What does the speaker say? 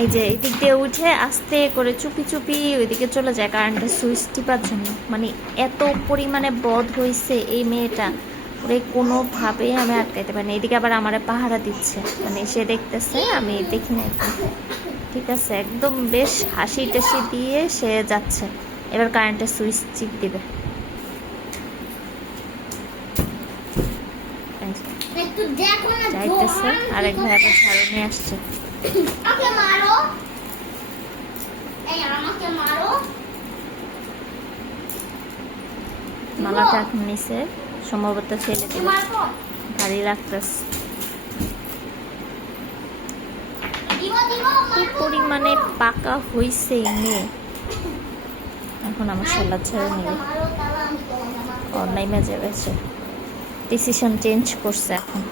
এই যে এদিক দিয়ে উঠে আস্তে করে চুপি চুপি ওইদিকে চলে যায় কারেন্টের সুইচ টিপার জন্য। মানে এত পরিমাণে বদ হয়েছে এই মেয়েটা, ওরে কোনোভাবে আমি আটকাইতে পারি না। এদিকে আবার আমারে পাহারা দিচ্ছে, মানে সে দেখতেছে আমি দেখি না একদম। ঠিক আছে, একদম বেশ হাসি টাসি দিয়ে সে যাচ্ছে। এবার কারেন্টের সুইচ চিপ দিবে। যাইতেছে, আরেক ভাই আবার ঝাড়ু নিয়ে আসছে। মালাটা এখন নিচে, সম্ভবত ফেলে দিবে, ভারী রাখতেছে। পরিমাণে পাকা হইছে মেয়ে। এখন আমার শালা ছেড়ে নিবে, অন্যায় মেজে গেছে, ডিসিশন চেঞ্জ করছে এখন।